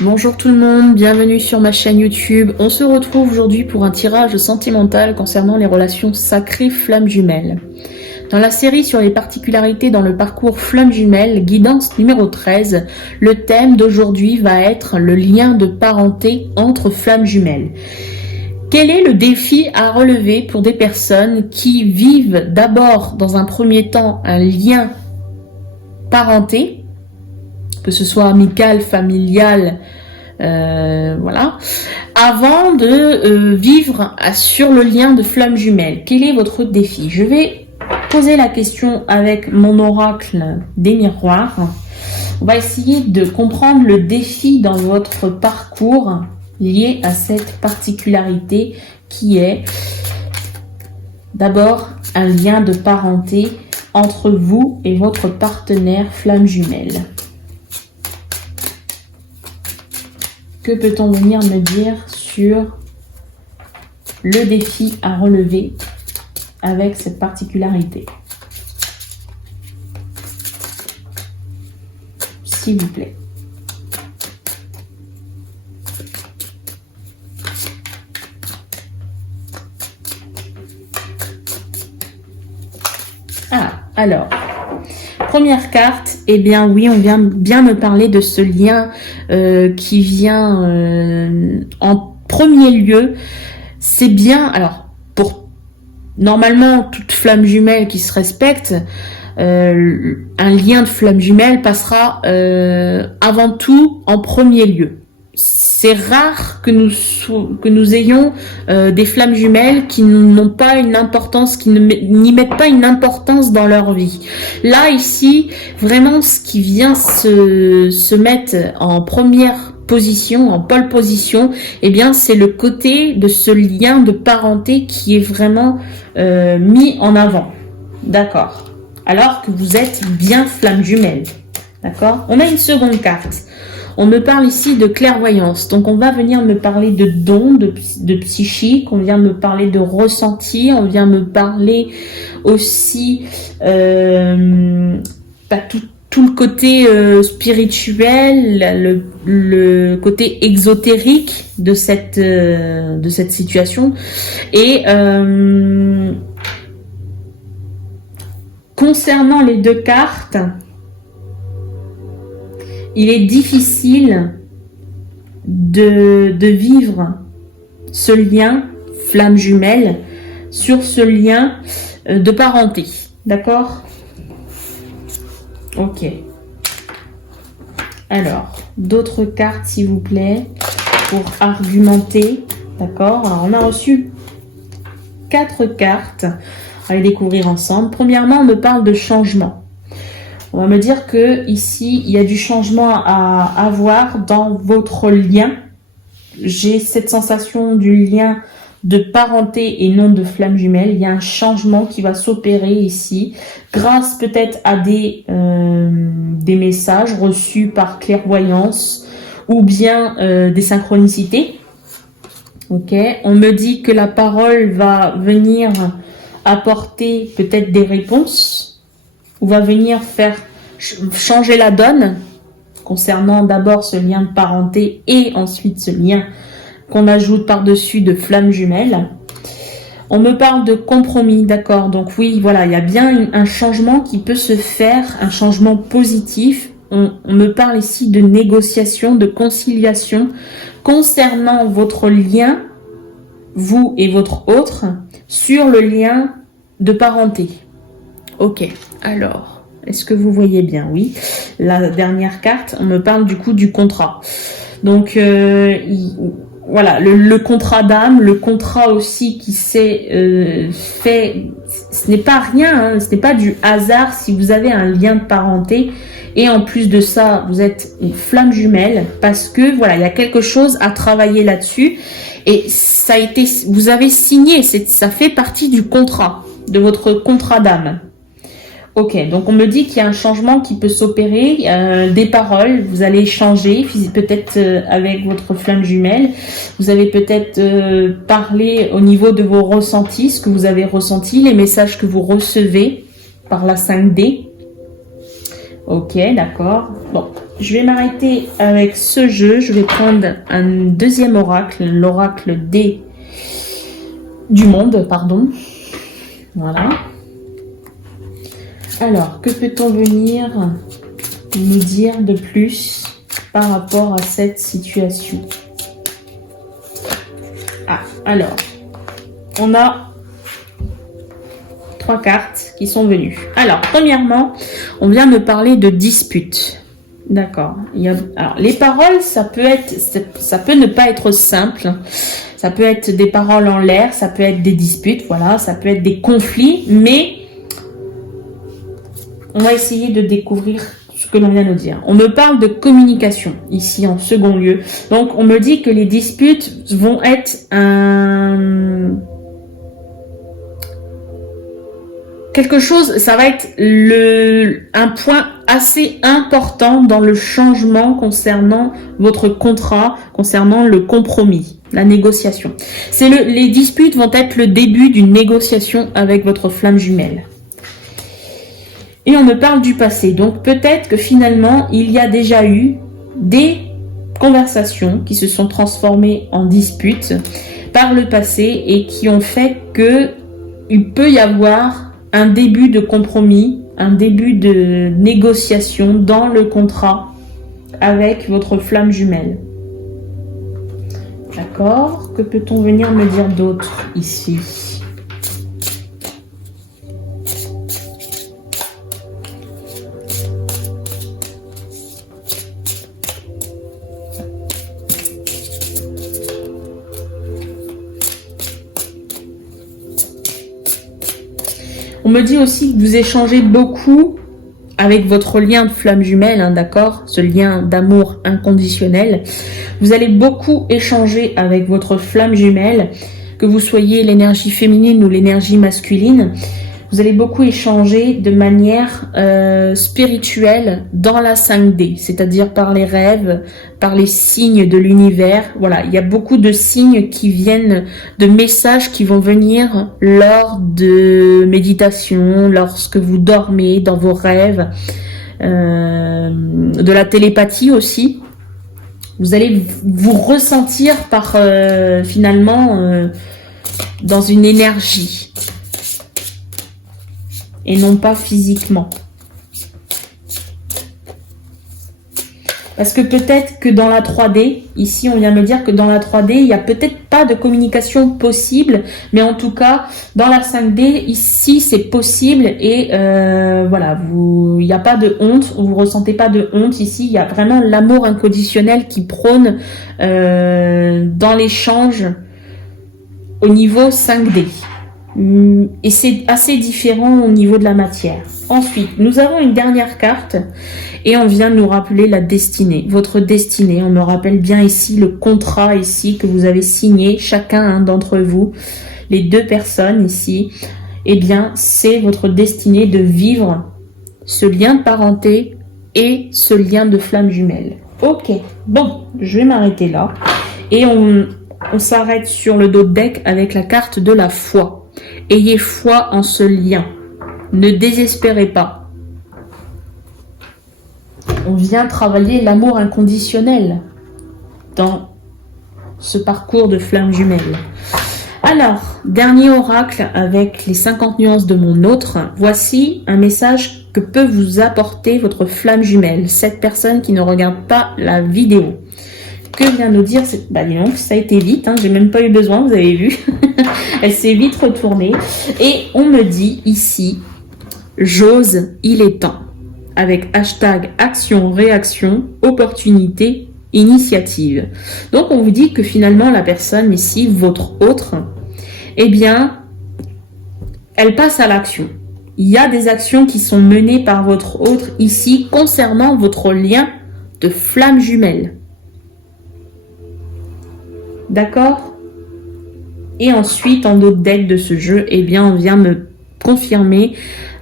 Bonjour tout le monde, bienvenue sur ma chaîne YouTube. On se retrouve aujourd'hui pour un tirage sentimental concernant les relations sacrées flammes jumelles. Dans la série sur les particularités dans le parcours flammes jumelles, guidance numéro 13, le thème d'aujourd'hui va être le lien de parenté entre flammes jumelles. Quel est le défi à relever pour des personnes qui vivent d'abord dans un premier temps un lien parenté, que ce soit amical, familial, voilà, avant de vivre sur le lien de flamme jumelle? Quel est votre défi? Je vais poser la question avec mon oracle des miroirs. On va essayer de comprendre le défi dans votre parcours lié à cette particularité qui est d'abord un lien de parenté entre vous et votre partenaire flamme jumelle. Que peut-on venir me dire sur le défi à relever avec cette particularité? S'il vous plaît. Ah, alors, première carte, eh bien oui, on vient bien me parler de ce lien qui vient en premier lieu. C'est bien, alors, pour normalement toute flamme jumelle qui se respecte, un lien de flamme jumelle passera avant tout en premier lieu. C'est rare que nous ayons des flammes jumelles qui n'ont pas une importance, qui n'y mettent pas une importance dans leur vie. Là, ici, vraiment, ce qui vient se mettre en première position, en pole position, eh bien, c'est le côté de ce lien de parenté qui est vraiment mis en avant. D'accord. Alors que vous êtes bien flamme jumelle. D'accord. On a une seconde carte. On me parle ici de clairvoyance, donc on va venir me parler de dons, de psychique, on vient me parler de ressenti, on vient me parler aussi tout le côté spirituel, le côté exotérique de cette situation. Et concernant les deux cartes, il est difficile de vivre ce lien flamme jumelle sur ce lien de parenté. D'accord? Ok. Alors, d'autres cartes, s'il vous plaît, pour argumenter. D'accord? Alors, on a reçu 4 cartes. On va les découvrir ensemble. Premièrement, on me parle de changement. On va me dire que ici, il y a du changement à avoir dans votre lien. J'ai cette sensation du lien de parenté et non de flamme jumelle. Il y a un changement qui va s'opérer ici, grâce peut-être à des messages reçus par clairvoyance ou bien des synchronicités. Ok. On me dit que la parole va venir apporter peut-être des réponses, ou va venir faire changer la donne concernant d'abord ce lien de parenté et ensuite ce lien qu'on ajoute par-dessus de flamme jumelle. On me parle de compromis, d'accord. Donc oui, voilà, il y a bien un changement qui peut se faire, un changement positif. On me parle ici de négociation, de conciliation concernant votre lien, vous et votre autre, sur le lien de parenté. Ok, alors, est-ce que vous voyez bien? Oui. La dernière carte, on me parle du coup du contrat. Donc, voilà, le contrat d'âme, le contrat aussi qui s'est fait, ce n'est pas rien, hein, ce n'est pas du hasard si vous avez un lien de parenté. Et en plus de ça, vous êtes une flamme jumelle parce que, voilà, il y a quelque chose à travailler là-dessus. Et ça a été, vous avez signé, ça fait partie du contrat, de votre contrat d'âme. Ok, donc on me dit qu'il y a un changement qui peut s'opérer, des paroles, vous allez changer, peut-être avec votre flamme jumelle, vous avez peut-être parlé au niveau de vos ressentis, ce que vous avez ressenti, les messages que vous recevez par la 5D. Ok, d'accord. Bon, je vais m'arrêter avec ce jeu. Je vais prendre un deuxième oracle, l'oracle du monde, pardon. Voilà. Alors, que peut-on venir nous dire de plus par rapport à cette situation? Ah, alors, on a 3 cartes qui sont venues. Alors, premièrement, on vient me parler de dispute. D'accord. Alors, les paroles, ça peut ne pas être simple. Ça peut être des paroles en l'air, ça peut être des disputes, voilà, ça peut être des conflits, mais on va essayer de découvrir ce que l'on vient nous dire. On me parle de communication, ici en second lieu. Donc, on me dit que les disputes vont être quelque chose, ça va être un point assez important dans le changement concernant votre contrat, concernant le compromis, la négociation. Les disputes vont être le début d'une négociation avec votre flamme jumelle. Et on me parle du passé. Donc peut-être que finalement, il y a déjà eu des conversations qui se sont transformées en disputes par le passé et qui ont fait que il peut y avoir un début de compromis, un début de négociation dans le contrat avec votre flamme jumelle. D'accord? Que peut-on venir me dire d'autre ici? On me dit aussi que vous échangez beaucoup avec votre lien de flamme jumelle, hein, d'accord? Ce lien d'amour inconditionnel. Vous allez beaucoup échanger avec votre flamme jumelle, que vous soyez l'énergie féminine ou l'énergie masculine. Vous allez beaucoup échanger de manière spirituelle dans la 5D, c'est-à-dire par les rêves, par les signes de l'univers. Voilà, il y a beaucoup de signes qui viennent, de messages qui vont venir lors de méditation, lorsque vous dormez, dans vos rêves, de la télépathie aussi. Vous allez vous ressentir par finalement dans une énergie. Et non pas physiquement. Parce que peut-être que dans la 3D, ici on vient me dire que dans la 3D, il n'y a peut-être pas de communication possible, mais en tout cas, dans la 5D, ici c'est possible et voilà, il n'y a pas de honte, vous ne ressentez pas de honte ici, il y a vraiment l'amour inconditionnel qui prône dans l'échange au niveau 5D. Et c'est assez différent au niveau de la matière. Ensuite, nous avons une dernière carte et on vient nous rappeler la destinée, votre destinée. On me rappelle bien ici le contrat ici que vous avez signé, chacun d'entre vous, les 2 personnes ici. Eh bien, c'est votre destinée de vivre ce lien de parenté et ce lien de flamme jumelle. Ok, bon, je vais m'arrêter là et on s'arrête sur le dos de deck avec la carte de la foi. Ayez foi en ce lien. Ne désespérez pas. On vient travailler l'amour inconditionnel dans ce parcours de flamme jumelle. Alors, dernier oracle avec les 50 nuances de mon autre. Voici un message que peut vous apporter votre flamme jumelle. Cette personne qui ne regarde pas la vidéo. Que vient nous dire cette... Bah dis donc, ça a été vite, hein, j'ai même pas eu besoin, vous avez vu. Elle s'est vite retournée. Et on me dit ici, j'ose, il est temps. Avec hashtag action, réaction, opportunité, initiative. Donc on vous dit que finalement la personne ici, votre autre, eh bien, elle passe à l'action. Il y a des actions qui sont menées par votre autre ici concernant votre lien de flamme jumelle. D'accord? Et ensuite, en autre deck de ce jeu, eh bien, on vient me confirmer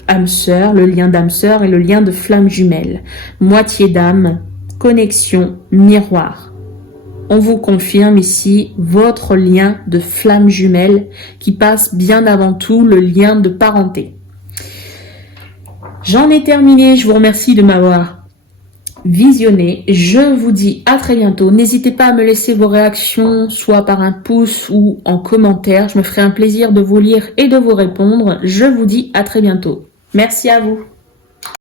âme sœur, le lien d'âme sœur et le lien de flamme jumelle. Moitié d'âme, connexion, miroir. On vous confirme ici votre lien de flamme jumelle qui passe bien avant tout le lien de parenté. J'en ai terminé. Je vous remercie de m'avoir visionné. Je vous dis à très bientôt. N'hésitez pas à me laisser vos réactions, soit par un pouce ou en commentaire. Je me ferai un plaisir de vous lire et de vous répondre. Je vous dis à très bientôt. Merci à vous.